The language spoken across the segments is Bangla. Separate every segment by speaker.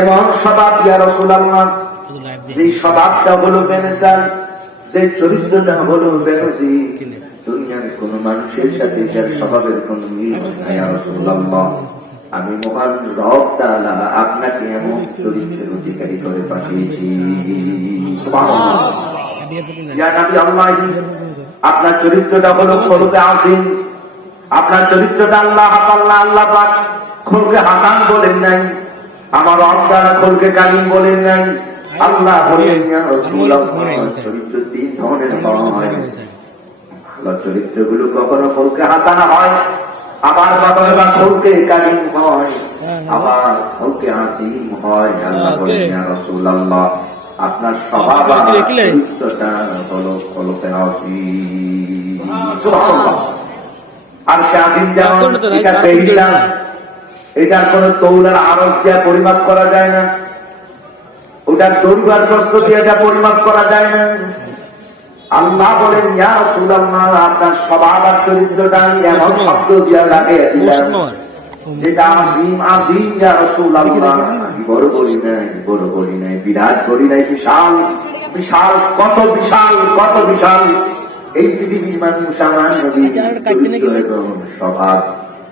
Speaker 1: এমন স্বভাব ইয়া রাসূলুল্লাহ। যে স্বভাবটা হলো বেমেসাল যে চরিত্রটা হলো বেনজি দুনিয়ার কোন মানুষের সাথে যার স্বভাবের কোন মিল নাই আমি মহান রব তাআলা আপনাকে এমন চরিত্রের অধিকারী করে পাঠিয়েছি। ইয়া নবী আল্লাহ আপনার চরিত্রটা হলো খলুকে আসিন আপনার চরিত্রটা আল্লাহ আল্লাহ আল্লাহ পাক খলকে হাসান বলেন নাই আমার অন্তারা খলকে কালিম বলেন নাই আল্লাহ বলেন চরিত্র তিন ধরনের হয় ভালো চরিত্রগুলো কখনো খলকে হাসানা হয় আবার কখনো বা খলকে কালিম হয় আবার খলকে আসিম হয় আল্লাহ বলেন রাসূলুল্লাহ আপনার স্বভাব আর চরিত্রটা হলো খলকে আসিম আর যেমন এটা এটার কোন তৌলার আরস দিয়া পরিমাপ করা যায় না। ওটার দৌড়বার প্রশ্ন দিয়ে এটা পরিমাপ করা যায় না। আল্লাহ বলেন ইয়া রাসূলুল্লাহ আপনার স্বভাব আর চরিত্রটা আমি এমন শব্দ দিয়া লাগে যেটা ইয়া রাসূলুল্লাহ। বড় করি নাই বড় করি নাই বিরাট করি নাই বিশাল বিশাল কত বিশাল কত বিশাল। এই পৃথিবীর মানুষ আমার নবীর স্বভাব।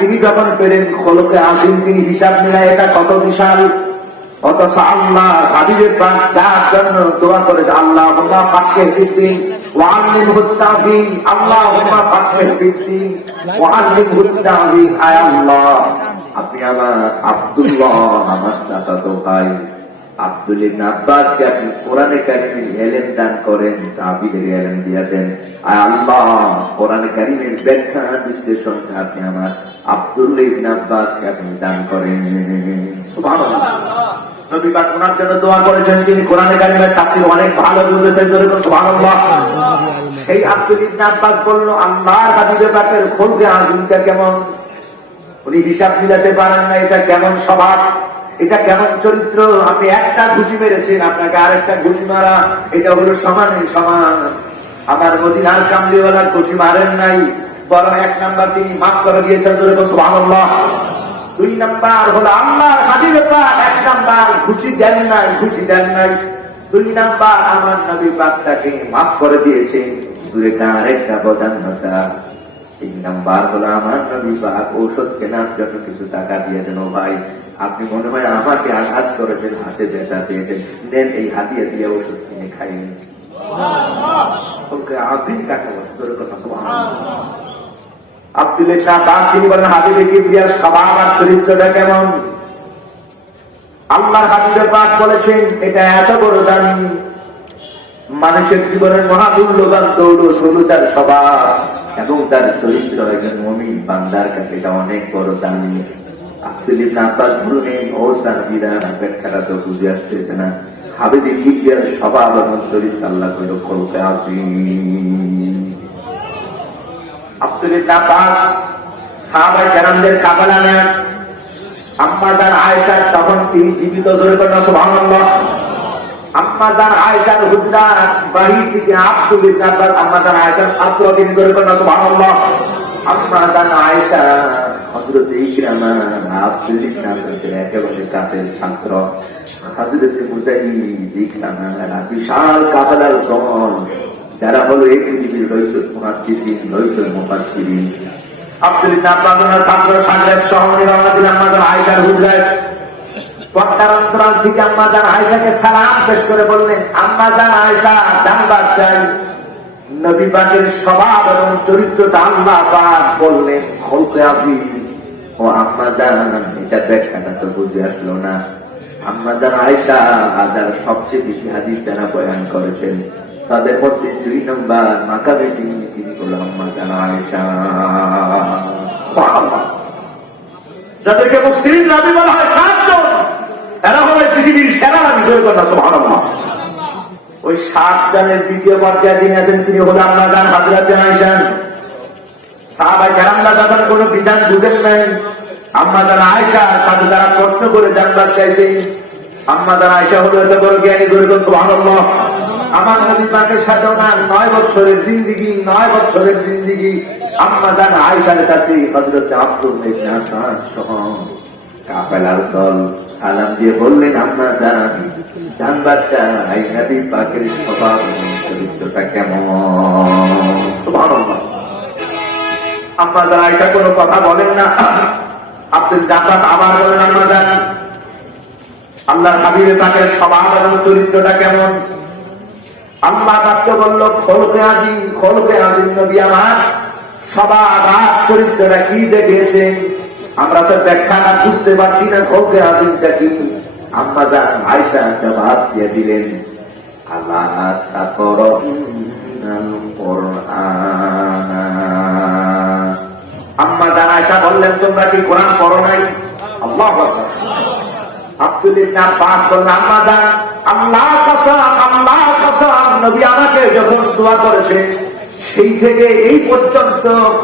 Speaker 1: তিনি যখন পেলেন, খোলকে আসেন তিনি হিসাব মিলায় এটা কত বিশাল। অথচ আল্লাহ হাবিবের প্রাণ যার জন্য দোয়া করে আল্লাহ হুমা পাককে ফিরদিন ওয়াল্লিম হুত্তাফিন আল্লাহ হুমা পাককে ফিরদিন ওয়াল্লিম হুত্তাফিন আয় আল্লাহ। আপনি আমার আব্দুল্লাহ আমার চাচাতো ভাই আব্দুল আব্বাসকে আপনি কোরআনে কারিমের এলেম দান করেন তাবিদের এলেম দিয়া দেন। আর আল্লাহ কোরআনে কারিমের ব্যাখ্যা আপনি আমার আব্দুল আপনি দান করেন। কেমন? উনি হিসাব মিলাতে পারেন না, এটা কেমন স্বভাব? এটা কেমন চরিত্র? আপনি একটা ঘুষি মেরেছেন, আপনাকে আরেকটা ঘুষি মারা, এটা হলো সমানই সমান। আমার মদিনার কামলিওয়ালা ঘুষি মারেন নাই, বরং এক নাম্বার তিনি মাফ করে দিয়েছেন বলছো আল্লাহ দুই নাম্বার হলো আল্লাহর হাবিবে এক নাম্বার ঘুষি দেন নাই, ঘুষি দেন নাই। দুই নাম্বার আমার নবী পাক মাফ করে দিয়েছেন দুইটা আরেকটা বদান্যতা। তিন নাম্বার হলো আমার নবী পাক ঔষধ কেনার জন্য কিছু টাকা দিয়ে দেন, ও ভাই আপনি মনে হয় আমাকে আঘাত করেছেন, হাতে যেটা পেয়েছেন। দেন এই হাতিয়ে দিয়ে ওষুধ কিনে খাইনি মানুষের জীবনের মহামূল্যবান দৌড় হলো তার স্বভাব এবং তার চরিত্র একজন মমিন বান্দার কাছে এটা অনেক বড় দামি। ব্যাখ্যাটা তো বুঝে আসতেছে না। হাবিবে স্বভাব এবং চরিত্র আল্লাহ সাহাবা কেরামদের কাফেলা নেন আম্মা যান আয়েশা তখন তিনি জীবিত জোরে করেন সুবহানাল্লাহ। আম্মা যান আয়েশার হুজরাত বাহির থেকে আব্দুল আব্বাস আম্মা যান আয়েশার ছাত্র তিনি জোরে করেন সুবহানাল্লাহ। আম্মা যান আয়েশা হযরত ইকরামা আব্দুল ইবনে আব্বাসের একেবারে কাছের ছাত্র হযরত মুজাহিদ ইকরামা বিশাল কাফেলার দল যারা হলো এই পৃথিবীর রইসুল মুহাদ্দিসিন, রইসুল মুফাসসিরিন। আব্দুল ইবনে আব্বাসের ছাত্র সাহেব শহরে রওনা দিলেন আমাদের আয়েশার হুজরাত পর্দার অন্তরাল থেকে আম্মা জান আয়েশাকে সালাম পেশ করে বললেন, আম্মা জান আয়েশা জানবার চাই নবী স্বভাব এবং চরিত্রটা আল্লাহ বললেন, খলকে আসি ও এটা তো বুঝে আসলো না। আয়েশা হাজার সবচেয়ে বেশি হাদিস যারা বয়ান করেছেন, তাদের মধ্যে দুই নম্বর মাকাবে তিনি তিনি হলো আয়েশা। যাদেরকে মুসলিম বলা হয় সাতজন, এরা পৃথিবীর সেরা জয় ওই সাত জনের দ্বিতীয় পর্যায়ে যিনি আছেন, তিনি হলো আম্মা জান হাজরাতে আইসান সাহাবাই কেরামরা তাদের কোনো বিধান বুঝেন নাই, আম্মা জান আয়সা তাদের তারা প্রশ্ন করে জানবার চাইতে, আম্মা জান আয়সা হলো এত বড় জ্ঞানী নবী পাকের স্বভাব কেমন? সুবহানাল্লাহ। আম্মা আয়সা কোনো কথা বলেন না, আব্দুল জাব্বাস আবার বলেন, আম্মা আল্লাহর হাবিবে পাকের স্বভাব এবং চরিত্রটা কেমন? আম্মা বাক্য বলল, খোলকে আজিম খোলকে আজিম নবী আমার সবা আঘাত চরিত্রটা কি দেখেছে? আমরা তো ব্যাখ্যাটা বুঝতে পারছি না, খোলকে আজিমটা কি? আম্মা যান আয়সা জবাব দিয়ে দিলেন, আল্লাহ তাকর আম্মা যান আয়সা বললেন, তোমরা কি কোরআন নাই?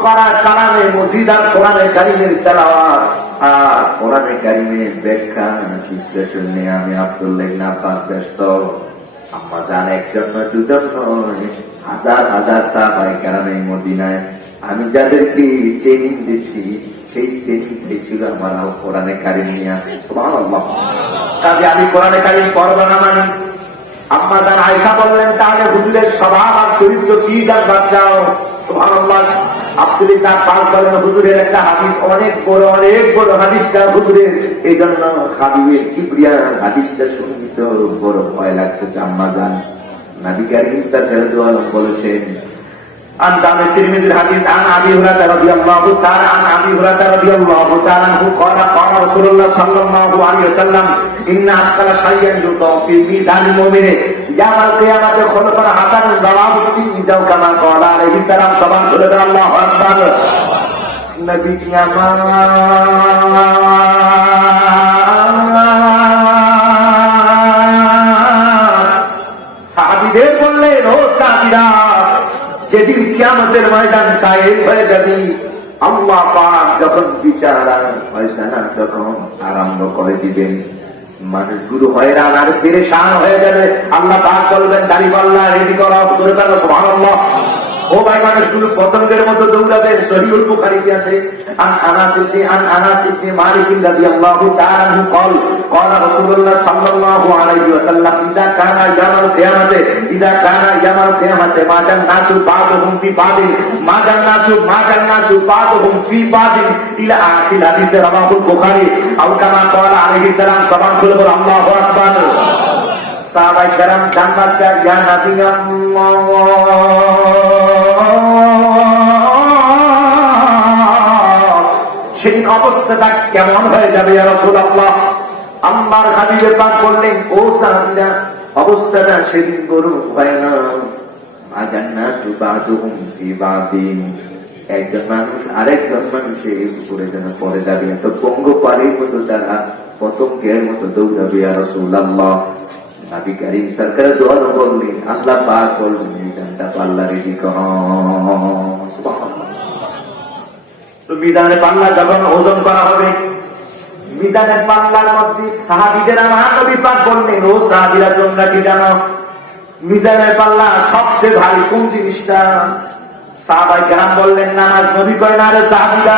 Speaker 1: করা নিয়ে আমি আব্দুল্লাহ জান একজন দুজন হাজার হাজার সাহাবাই কারণে মদিনায় আমি যাদেরকে ট্রেনিং দিচ্ছি, সেই ট্রেনিং ছিল আমার কোরআনে কারিম নিয়ে কাজে আমি কোরআনে কারিম পড়ব না মানে? আম্মা জান আয়সা বললেন, তাহলে হুজুরের স্বভাব আর চরিত্র কি জানবার চাও? সুবহানাল্লাহ। আব্দুল্লাহ পাক বলেন, হুজুরের একটা হাদিস, অনেক বড় অনেক বড় হাদিসটা হুজুরের। এই জন্য হাদিসটা বড় ভয় বলেছেন عن دام الترمذي الحديث عن ابي هريره رضي الله تعالى عن ابي هريره رضي الله تعالى عنه قال قال رسول الله صلى الله عليه وسلم ان اثقل شيئا يوضع في ميزان المؤمن يوم القيامه خلق حسن ضراب الترمذي كما قال عليه السلام سبحان الله اكبر নবী সাহাবিদের বললেন ও সাহাবিরা যেদিন কিয়ামতের ময়দান কায়েম হয়ে যাবি, আল্লাহ পাক যখন বিচার ফয়সালা যখন আরম্ভ করে দিবেন মানুষগুলো হয়রান আর পেরেশান হয়ে যাবে। আল্লাহ পাক বলবেন, দাড়ি রেডি করো করে ও ভাই মানুষগুলো পতঙ্গের মতো দৌড়াবে সহিউল বুখারীতে আছে আন আনাস ইবনে আন আনাস ইবনে মালিক রাদিয়াল্লাহু তাআলা আনহু قال قال رسول الله صلى الله عليه وسلم اذا كان يوم القيامه اذا كان يوم القيامه ما جاء الناس بعضهم في بعض ما جاء الناس ما جاء الناس بعضهم في بعض الى اخر حديث رواه البخاري او كما قال عليه السلام سبحان الله الله اكبر সাহাবাই কেরাম জান্নাত চায় ইয়া নবী আল্লাহ সেদিন অবস্থাটা কেমন হয়ে যাবে ইয়া রাসূলুল্লাহ? আল্লাহর হাবিবে পাক বললেন, ও সাহাবীরা অবস্থাটা সেদিন বড় হয় না। একজন মানুষ আরেকজন মানুষের যেন যাবে, এত মতো তারা, পতঙ্গের মতো দৌড়াবে আর নাবি সরকার আল্লাহ পাক পাল্লা রেডি কর তো পাল্লা যখন ওজন করা হবে বিধানের পাল্লার মধ্যে সাহাবিদের পাক ও সাহাবিরা তোমরা কি জানো মিজানের পাল্লা সবচেয়ে ভারী কোন জিনিসটা সাহাবাই গ্রাম বললেন নামাজ নবী কয় না রে সাহাবিরা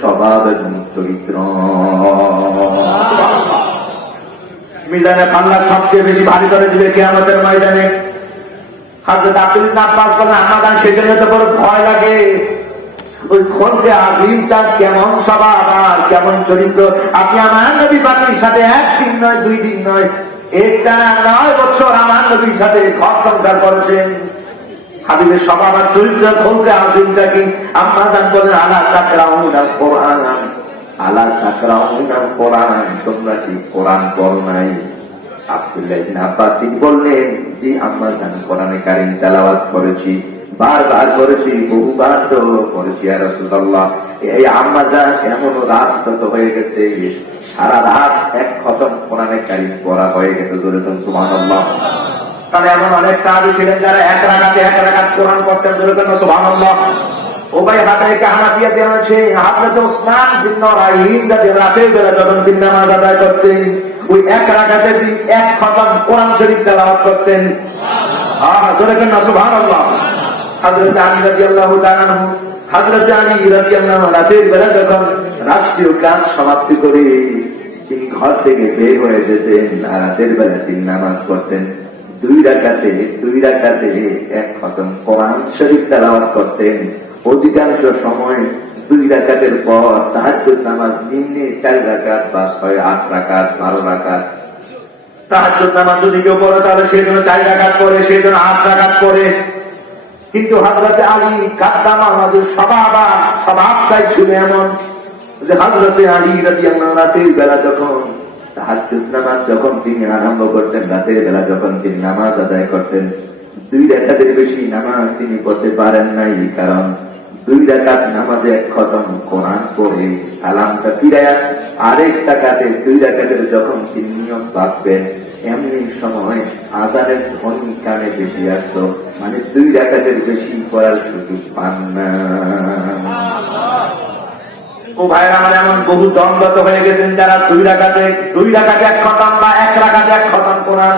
Speaker 1: স্বভাব এবং চরিত্র মিজানের পাল্লা সবচেয়ে বেশি ভারী করে দিবে কিয়ামতের ময়দানে? হাজরত আব্দুল বলেন আমাদের সেজন্য তো বড় ভয় লাগে। ওই আজিমটা কেমন কেমন চরিত্র? আপনি আমার নবী পাখির সাথে একদিন নয়, দুই দিন নয় একটা নয় বছর আমার নবীর সাথে ঘর সংসার করেছেন। হাবিবের স্বভাব আর চরিত্র খলকে আজিমটা কি আম্মা জান বলেন, আলা তাকরাউনা কোরআন আলা তাকরাউনা কোরআন তোমরা কি কোরআন পড়ো নাই? আব্দুল্লাহ ইবনে আব্বাস তিনি বললেন যে আমরা জানি, কোরআনে তেলাওয়াত করেছি, বারবার করেছি, বহুবার তো করেছি আর এই আম্মা জান এমন রাত যত হয়ে গেছে, সারা রাত এক খতম কোরআনে কারিম পড়া হয়ে গেছে ধরে তো সুবহানাল্লাহ। তাহলে এমন অনেক সাহাবী ছিলেন যারা এক রাখাতে এক খতম কোরআন করতেন। জোরে কেন রাষ্ট্রীয় কাজ সমাপ্তি করে তিনি ঘর থেকে বের হয়ে যেতেন রাতের বেলা তিন নামাজ পড়তেন। দুই রাকাতে দুই রাকাতে এক খতম। কোরআন শরীফ তেলাওয়াত করতেন। অধিকাংশ সময় দুই রাকাতের পর তাহাজ্জুদ নামাজ নিম্নে চার রাকাত বা ছয় আট রাকাত, বারো রাকাত। তাহাজ্জুদ নামাজ যদি কেউ পড়ে, তাহলে সেই জন্য চার রাকাত পড়ে সেই জন্য আট রাকাত পড়ে। কিন্তু হজরতে আলী কাদ্দাম আমাদের স্বভাব স্বভাবটাই ছিল এমন যে হজরতে আলী রাজি রাতের বেলা যখন তাহাজ্জুদ নামাজ যখন তিনি আরম্ভ করতেন, রাতের বেলা যখন তিনি নামাজ আদায় করতেন, দুই রেখাতের বেশি নামাজ তিনি পড়তে পারেন নাই, কারণ দুই রাকাত নামাজে এক খতম কোরআন পড়ে সালামটা ফিরায়া আরেক টাকাতে দুই রাকাতের যখন তিনি নিয়ম পাবেন এমনি সময় আজানের ধ্বনি কানে বেশি আসতো মানে দুই রাকাতের বেশি পড়ার সুযোগ পান না। ও ভাইয়ের আমার এমন বহু দণ্ডত হয়ে গেছেন যারা দুই রাকাতে দুই রাকাতে এক খতম বা এক রাকাতে এক খতম কোরআন।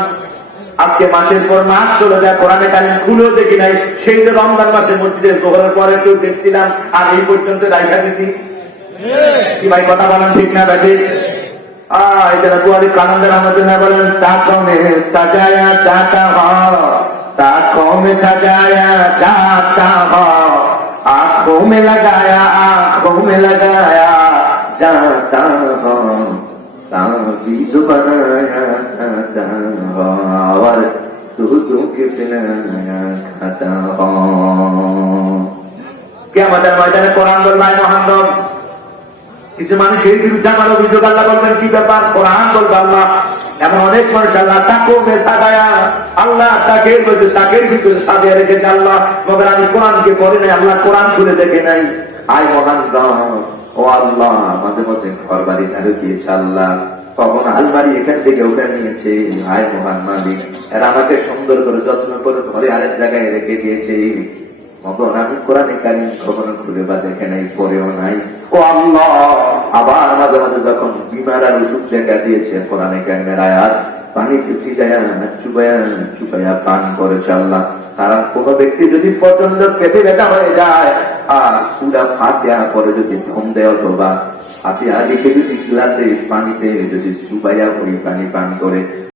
Speaker 1: আজকে মাসের পর মাস চলে যায়, কোরআনে কারিম খুলেও দেখি নাই। সেই যে রমজান মাসের মধ্যে জোহরের পরে কেউ দেখছিলাম, আর এই পর্যন্ত রাইখা দিছি। কি ভাই, কথা বলেন ঠিক না ব্যাঠে আহ এখানে বুয়ারি কানন্দের আমাদের না বলেন, তা কমে সাজায়া চাটা হ, তা কমে সাজায়া চাটা হ। आंखों में लगाया आंखों में लगाया जहाँ हो भी बनाया और तू तू कितना खाता हो क्या मतलब मैदान कुरान बोल रहा है मोहम्मद কিছু বিরুদ্ধে আমার অভিযোগ, আল্লাহ বলবেন, কি ব্যাপার? কোরআন বলব আল্লাহ। এমন অনেক মানুষ আল্লাহ আল্লাহ তাকে বলছে তাকে ভিতরে সাজিয়ে আল্লাহ। মগর আমি কোরআনকে নাই, আল্লাহ কোরআন খুলে দেখে নাই। মহান ও আল্লাহ, মাঝে মাঝে ঘর বাড়ি ধারে দিয়েছে আল্লাহ। কখন আলমারি এখান থেকে উঠে নিয়েছে আয় মহান মালিক। এরা আমাকে সুন্দর করে যত্ন করে ঘরে আরেক জায়গায় রেখে দিয়েছে। মগন আমি কোরআনে কারিম কখনো খুলে বা দেখে নাই পড়েও নাই। ও আল্লাহ! আবার মাঝে মাঝে যখন বিমার আর ওষুধ দেখা দিয়েছে কোরআনে কারিমের আয়াত পানি চুপি যায় চুপায়া চুপায়া পান করেছে আল্লাহ। তারা কোনো ব্যক্তি যদি প্রচণ্ড পেটে ব্যথা হয়ে যায় আর ফাতিয়া পরে যদি ঘুম দেয় অথবা হাতে আগে যদি গ্লাসে পানিতে যদি চুপাইয়া ওই পানি পান করে